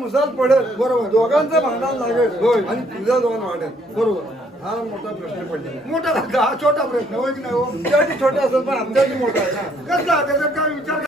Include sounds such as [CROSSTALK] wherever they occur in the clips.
मुसाल पडेल बरोबर. दोघांचं भांडण लागेल. होय. आणि तुझं दोन वाढेल बरोबर. हा मोठा प्रश्न पडले मोठा हा छोटा प्रश्न. होय की नाही हो? तुमच्यासाठी छोटा असेल पण आमच्यासाठी मोठा आहे. ना कसं? त्याच्यात काय विचार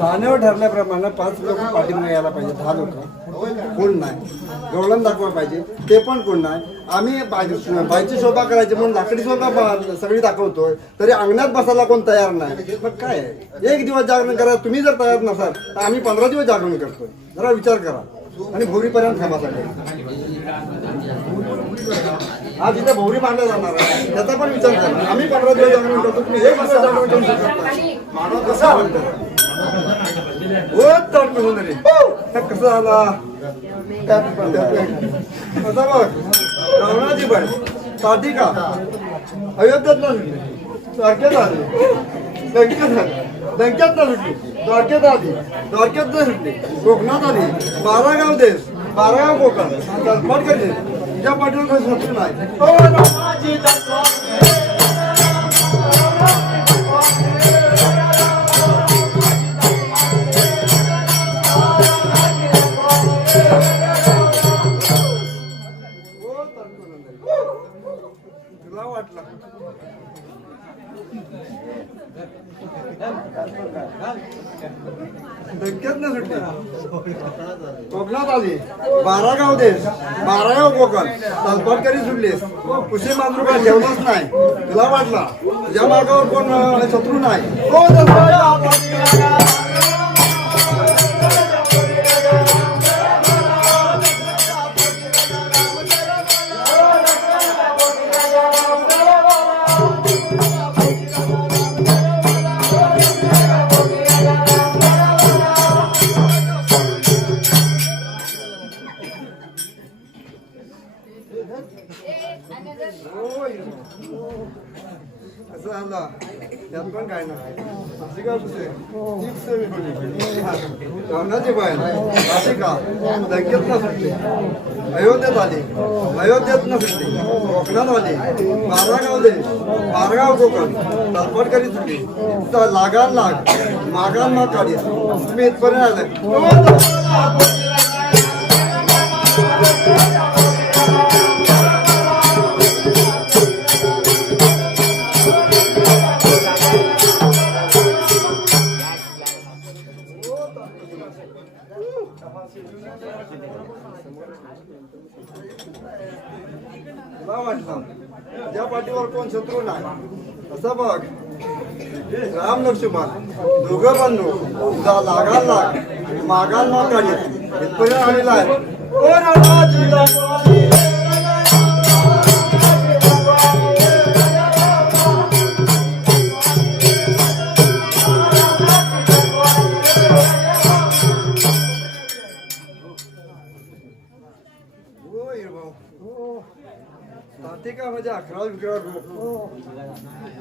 सानेवर ठरल्याप्रमाणे पाच लोक पाठीमागे यायला पाहिजे दहा लोक. कोण नाही. गवळण दाखवा पाहिजे. ते पण कोण नाही. आम्ही बाई- बाईची शोभा करायची म्हणून लाकडी शोभा सगळी दाखवतोय. तरी अंगणात बसायला कोण तयार नाही? मग काय? एक दिवस जागरण करा. तुम्ही जर तयार नसाल तर आम्ही पंधरा दिवस जागरण करतोय. जरा विचार करा. आणि भोरीपर्यंत थांबा सगळे. आज इथे भोवरी मांडला जाणार आहे त्याचा पण विचार करा. आम्ही पंधरा दिवस जागरण करतो. तुम्ही एक दिवस जागरण करू शकत मानव कसा? कसा झाला त्यात पण, त्यात पण. कसा बघ रावणाची बाई साठी का अयोध्यात ना सुटली द्वारकेत आली आली ना सुटली आली ना सुटली कोकणात आली बारागाव देश बारागाव कोकण कल्पट कधी तुझ्या पाठीवर काही शत्रू नाही धक्क्यात ना सुटली. कोकणात आली. बारागाव देश. बारागाव कोकण. तलपटकरी सुटलीस? कुशी मांजरूका जेवलाच नाही. तुला वाटला? तुझ्या मागावर कोण शत्रू नाही? हो, रावणाची बाहेर. अशी का? लंकेत न सुटली अयोध्येत आली अयोध्येत न सुटली कोकणात आली बारागाव दे बारगाव कोकण. तलपट करीत सुटली तर लागान लाग. मागान माग काढी तुम्ही इथपर्यंत आले पाठीवर कोण शत्रू नाही. असं बघ. राम लक्ष्मण दोघं बंधू तुझा लागाल लाग. मागाल माग काढी इथपर्यंत आलेला आहे. ते का म्हणजे अकरा विकरा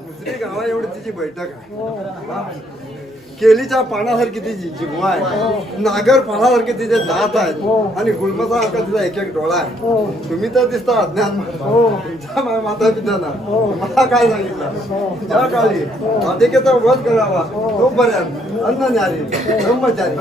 दुसरी गावा एवढी तिची बैठक आहे. केलीच्या पानासारखी तिची जिव्हा आहे. नागर पानासारखे तिचे दात आहेत. आणि गुलमसा सारखा तिचा एक एक डोळा आहे. तुम्ही तर दिसता अज्ञान माता पिताना मला काय सांगितलं? ज्या काळी अधिकेचा वध करावा तोपर्यंत अन्न ब्रह्मचारी.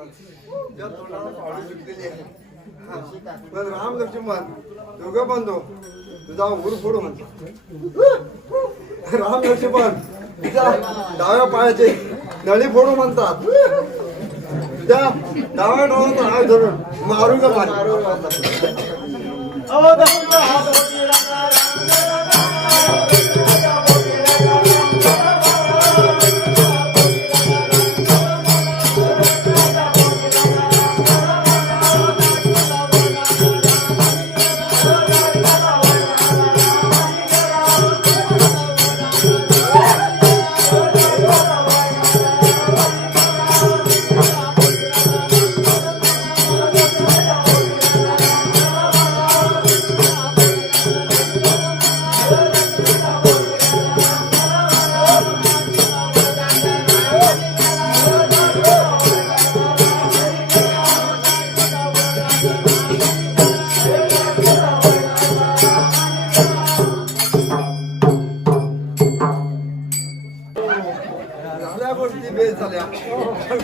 लक्ष्मणाचं नाव तोंडाला सुटलेली आहे. पण राम लक्ष्मण दोघं बंधू तुझा उर फोडू म्हणतो राम लक्ष्मण तुझ्या डाव्या पायाचे नळी फोडू म्हणतात त्या डाव्या डोळ्याचा हात धरून मारू का मारू झाल्या गोष्टी बेस झाल्या.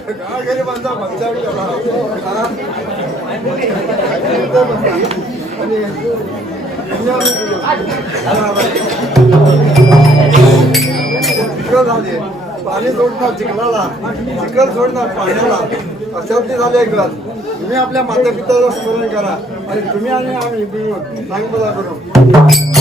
का गरिबांचा बचाव केला आणि चिखल झाले पाणी सोडणार चिखलाला चिखल सोडणार पाण्याला. अशातली झाले घर तुम्ही आपल्या माता पिताचं स्मरण करा. आणि तुम्ही आणि आम्ही मिळून सांगपदा करू.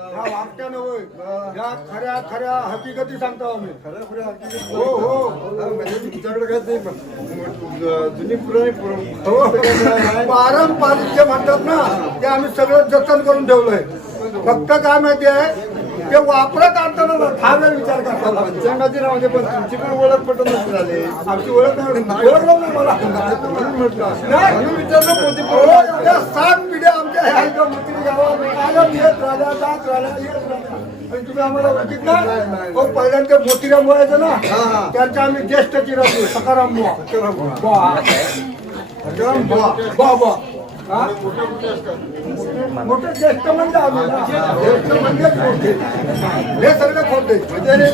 हा हा. या खऱ्या खऱ्या हकीकती सांगतो आम्ही. हकीकत हो, हो. हा, म्हणजे तुमच्याकडे काय ते ज- जुनी पुराणी पुर- हो. पारंपरिक जे म्हणतात ना ते आम्ही सगळं जतन करून ठेवलंय. फक्त काय माहिती आहे ते वापरत असताना ना दहा वेळ विचार करतात. पंचांगाची नाव म्हणजे पण तुमची पण ओळख पटत नसते झाली. आमची ओळख नाही. ओळखलं नाही मला म्हटलं. विचारलं हो, एवढ्या सात तुम्ही आम्हाला पहिल्यांदा मोतीराम बोलायचं ना त्यांच्या आम्ही ज्येष्ठ चिरतो सकाराम बुवा सकाराम बुवा. बुवा. बुवा. हा? मोठे ज्येष्ठ म्हणजे. ज्येष्ठ हे सगळे खोटे. म्हणजे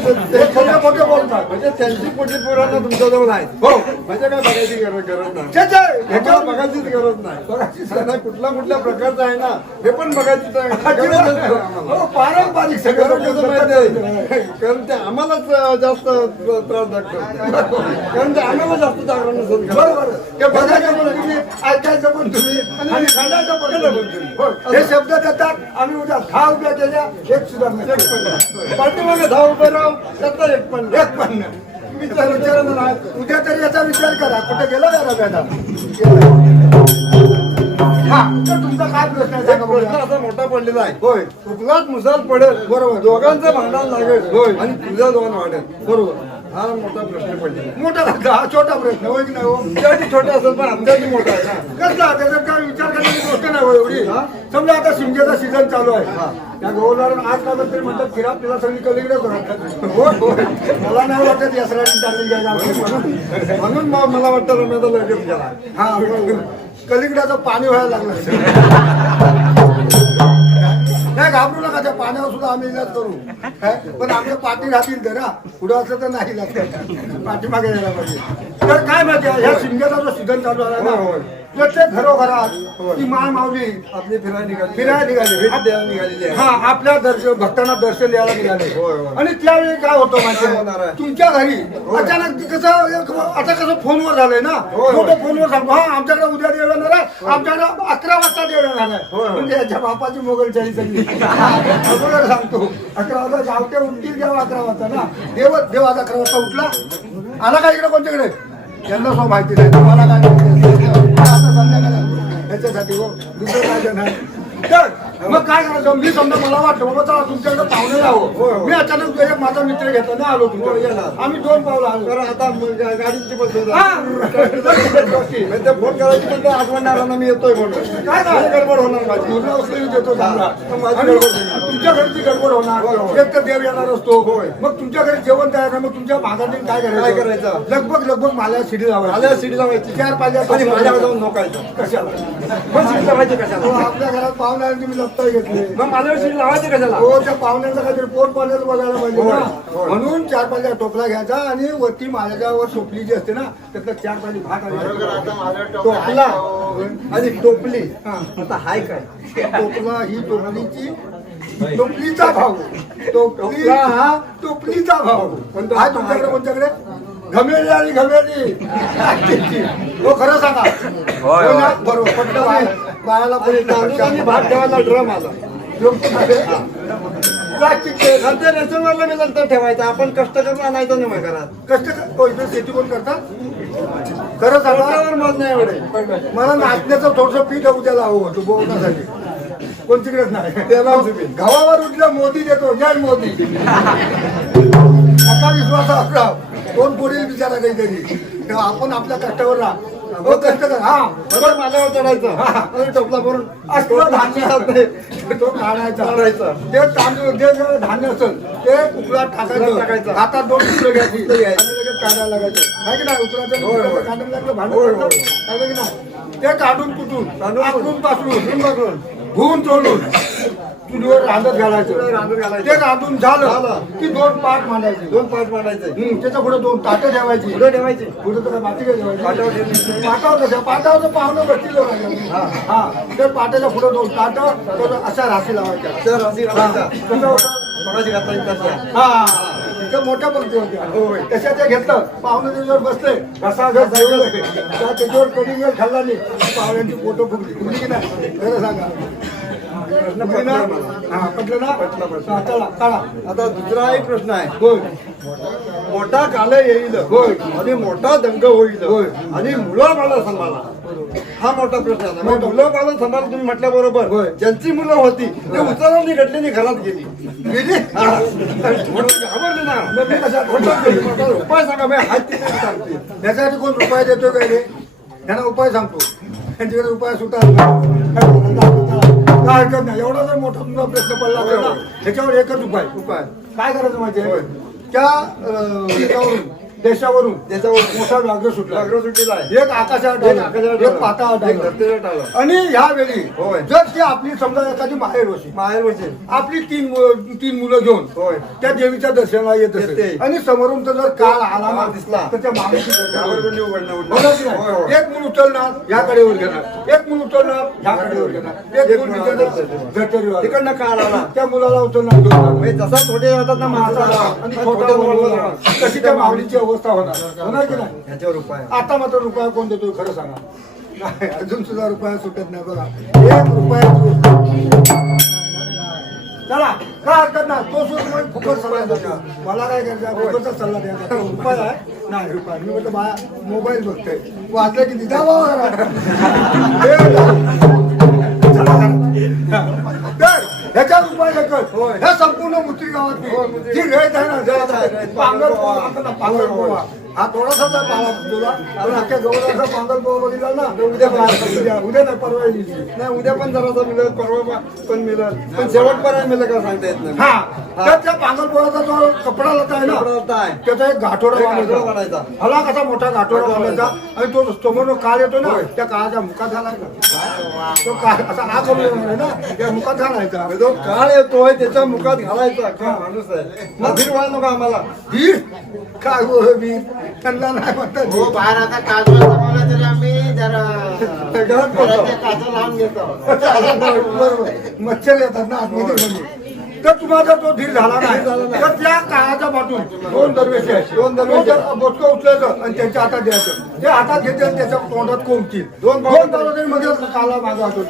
खोटे खोटे बोलतात. म्हणजे त्यांची पोटी पुराणं तुमच्या जवळ आहे. हो. म्हणजे काय बघायची गरज गरज नाही. त्याच्या ह्याच्यावर ह्याच्यावर बघायचीच गरज नाही. बघायचीच नाही, नाही, कुठला कुठल्या प्रकारचा आहे ना हे पण बघायची तर गरजच नाही आम्हाला. हो, पारंपरिक कारण सगळं कसं माहिती आहे? कारण ते आम्हालाच जास्त त्रास दाखवतो कारण ते आम्हाला जास्त जागरण नसेल. बरोबर. ते बघायचं पण तुम्ही ऐकायचं पण तुम्ही. आणि. हो, हे शब्द देतात आम्ही उद्या दहा उभ्या केल्या एक सुद्धा. पाठीमागे दहा उभे राहू त्यातला एक पण. एक पण. विचार विचार उद्या तरी याचा विचार करा कुठे गेला का हा तर तुमचा काय प्रश्न आहे प्रश्न. असा मोठा पडलेला आहे होय कुठलाच मुसाल पडेल बरोबर. दोघांचं भांडण लागेल होय. आणि तुझ्या दोन वाढेल बरोबर हा मोठा प्रश्न पडलेला आहे. मोठा धक्का, हा छोटा प्रश्न होय की नाही हो? तुमच्यासाठी छोटा असेल पण आमच्यासाठी मोठा आहे ना. कसला त्याच्यात काय विचार करण्याची गोष्ट नाही हो एवढी. समजा आता शिमग्याचा सीझन चालू आहे. त्या गव्हर्नर आज का तरी म्हणतात फिरा तिला सगळी कलिकडेच राहतात हो हो मला नाही वाटत यासराची टाकली घ्यायला म्हणून. म्हणून मग मला वाटतं रम्याचा लगेच गेला हा कलिकड्याचं पाणी व्हायला लागलं. नाही घाबरू नका त्या पाण्यावर सुद्धा आम्ही इलाज करू. काय? पण आपल्या पाठी राहतील ते ना. पुढं असलं तर नाही लागत पाठीमागे यायला पाहिजे. तर काय माहिती या ह्या शिमग्याचा जो सीझन चालू आला ना प्रत्येक घरोघरात ती माय माऊली आपली फिरायला निघाली फिरायला निघाली. भेट द्यायला निघालेली आहे हा आपल्या दर्शन भक्तांना दर्शन द्यायला निघाले होय, होय. आणि त्यावेळी काय होतं होणार आहे? आहे? तुमच्या घरी अचानक ते कसं एक- आता कसं फोनवर झालंय ना होय, होय. लोकं फोनवर सांगतो हा आमच्याकडे उद्या देव येणार आहे आमच्याकडे अकरा वाजता देव येणार आहे होय, होय. म्हणजे याच्या बापाची मोगलचारी सगळी अगोदर सांगतो अकरा वाजता गावटे उठतील जेव्हा अकरा वाजता ना देव देव आज अकरा वाजता उठला आला का इकडे कोणत्याकडे यांना सो माहिती नाही तुम्हाला काय? आता संध्याकाळी याच्यासाठी हो दुसरं काय नाही तर मग काय करायचं मी समजा मला वाटतं बाबा चला तुमच्याकडे पाहुणे यावं. मी अचानक एक माझा मित्र घेतला ना आलो तुमच्याकडे. आम्ही दोन पावलं आलो तर आता गाडीची बस ते फोन करायची पण ते आठवण आला ना मी येतोय म्हणून. काय काय गडबड होणार माझी. मुलं उचलून देतो. तुमच्या घरची गडबड होणार. एक तर देव येणार असतो. मग तुमच्या घरी जेवण तयार आहे मग तुमच्या भागाने काय काय करायचं? करायचं? लगभग लगभग मला शिडी लावायची. आल्या सिटी लावायची. चार पाच आणि माझ्याकडे जाऊन नोकायचं कशाला? मग लावायची हो, कशाला आपल्या घरात पाहुणे आले तुम्ही लपताही घेतले. मग सिटी लावायची कशाला हो त्या पाहुण्याचं काहीतरी पोट पाण्याचं बघायला पाहिजे होय, ना. होय. म्हणून चार पाच टोपला घ्यायचा आणि वरती माझ्यावर टोपली जी असते ना त्यातलं चार पाच भात आणायचा. टोपला आणि टोपली. हा. आता हाय काय? टोपला ही टोपलीची टोपलीचा भाव टोपली हा टोपलीचा भाव कोणता? हा तुमच्याकडे कोणत्याकडे घमेली आणि घमेली [LAUGHS] हो खरं सांगा. हो ना? बरोबर? पटलं बाळाला आणि तांदूळ आणि भात ठेवायला ड्रम आला. नंतर रेशनवाला मी नंतर ठेवायचा. आपण कष्ट करून आणायचं नाही मग घरात. कष्ट शेती कोण करतात खरं सांगा मत नाही एवढे. मला नाचण्याचं थोडस पीठ उद्याला हवं होतं बोवण्यासाठी कोणतीकडेच नाही. त्याला. गावावर उठलं मोदी देतो जय मोदी. नका विश्वास आपला कोण पुढील बिचारा काहीतरी. तेव्हा आपण आपल्या कष्टावर राहा. हो कष्ट कर हा. बरोबर माझ्यावर चढायचं टोपला भरून. असलं धान्य तो काढायचा काढायचा. ते तांदूळ जे धान्य असेल ते उकळात टाकायचं. टाकायचं. हातात दोन तुकडे घ्यायची. काढायला लागायचं. आहे की नाही? उकळाचं. काढायला लागलं नाही? ते काढून कुठून? आकडून पासून. धुवून चोळून चुलीवर रांधत घालायचं. ते रांधून झालं. की दोन पाठ मांडायचे. दोन पाच मांडायचे. त्याच्या पुढे दोन ताटं ठेवायची. पुढे ठेवायचे. पुढे तर बाकी काय पाटावर कसं पाटावर पाहुणं बसतील हा. हा ते पाट्याच्या पुढे दोन ताटं तर अशा राशी लावायच्या तर राशी घालायचा हा. हा तिथं मोठ्या पंक्ती होत्या होय. तशा ते घेतलं. पाहुणे त्याच्यावर बसले. कसा घर जेवलं त्या त्याच्यावर कधी वेळ खाल्ला नाही पाहुण्यांची पोटं फुगली. फुगली की नाही? खरं सांगा. मला. हा. हा, आता दुसरा एक प्रश्न आहे. होय. मोठा काल येईल. होय. आणि मोठा दंग होईल. होय. आणि मुलं बाळ सांभाळा. हा मोठा प्रश्न आहे मग मुलं बाळ सांभाळा तुम्ही म्हटल्या बरोबर होय. ज्यांची मुलं होती ते उचलवली घडलेली घरात गेली. गेली? हा. घाबरले ना. मी कशा उपाय सांगा मी हात सांगते. याच्यासाठी कोण उपाय देतो काय रे? त्यांना उपाय सांगतो. त्यांच्याकडे उपाय सुद्धा काय हरकत नाही एवढा जर मोठा तुमचा प्रश्न पडला त्याच्यावर एकच उपाय. उपाय. काय करायचं माहिती त्या याच्यावरून देशावरून त्याच्यावर मोठा व्याघ्र सुटला व्याघ्र सुट्टीला आहे एक आकाशात एक. धरतीवर टाळलं. आणि ह्यावेळी होय. जर ती आपली समजा एखादी माहेर होती माहेर वचन आपली तीन मु- तीन मुलं घेऊन होय. त्या देवीच्या दर्शनाला येत असेल येते. आणि समोरून तर जर काळ आला दिसला. तर त्या माणूस उघडणं उघडणं. होय, होय. एक मूल उचलणार ह्या कडेवर घेणार एक मूल उचलणार ह्या कडेवर घेणार एक मूल. तिकडनं काळ आला त्या मुलाला उचलणार घेऊन जाणार. म्हणजे जसा थोडे जातात ना माणसाला आणि छोटा मुलगा. तशी त्या माऊलीची अवस्था होणार. होणार की नाही? ह्याच्यावर उपाय. आता मात्र रुपया कोण देतोय खरं सांगा. नाही अजून सुद्धा रुपया सुटत नाही बघा. एक रुपया चला काय हरकत नाही. तो सुद्धा फुकट सल्ला द्या मला काय करायचं. फुकटचा सल्ला द्यायचा रुपया आहे. नाही रुपया. मी म्हटलं बाया मोबाईल बघतोय. वाचलं की तिथे पांगल पोहा म्हणतात ना, पांगल पोहा हा थोडासा पाळा तुला पण अख्ख्या गौराचा पांगल पोहा बघितला ना उद्या उद्या उद्या. नाही परवा नाही उद्या पण जरासा मिळेल परवा पण- पण मिळेल. पण शेवटपर्यंत मिळेल का सांगता येत नाही? हा. तर त्या पांगल पोहाचा जो कपडा लता आहे ना. त्याचा एक गाठोडा बांधायचा. बांधायचा. हला कसा मोठा गाठोडा गाठोडा बांधायचा. आणि तो समोर काळ येतो ना त्या काळाच्या मुखात घालायचा. तो काळ असा हा करून येणार आहे ना त्या मुखात घालायचा. जो काळ येतोय त्याच्या मुखात घालायचा. का माणूस आहे. व्हायला नको आम्हाला. धीर काय हो मी त्यांना नाही म्हणतात हो बाहेर आता काजवा जमावला तरी आम्ही जरा घरात काचा घेतो. [LAUGHS] मच्छर येतात ना आतमध्ये. तर तुम्हाला तो धीर झाला नाही. तर त्या काळाच्या बाजून दोन दरवेश दोन दरवेश बोटकं उचलायचं आणि त्यांच्या हातात द्यायचं. ते हातात घेते आणि त्याच्या तोंडात कोंबतील. दोन दोन दरवाजे मध्ये काला माझा असतो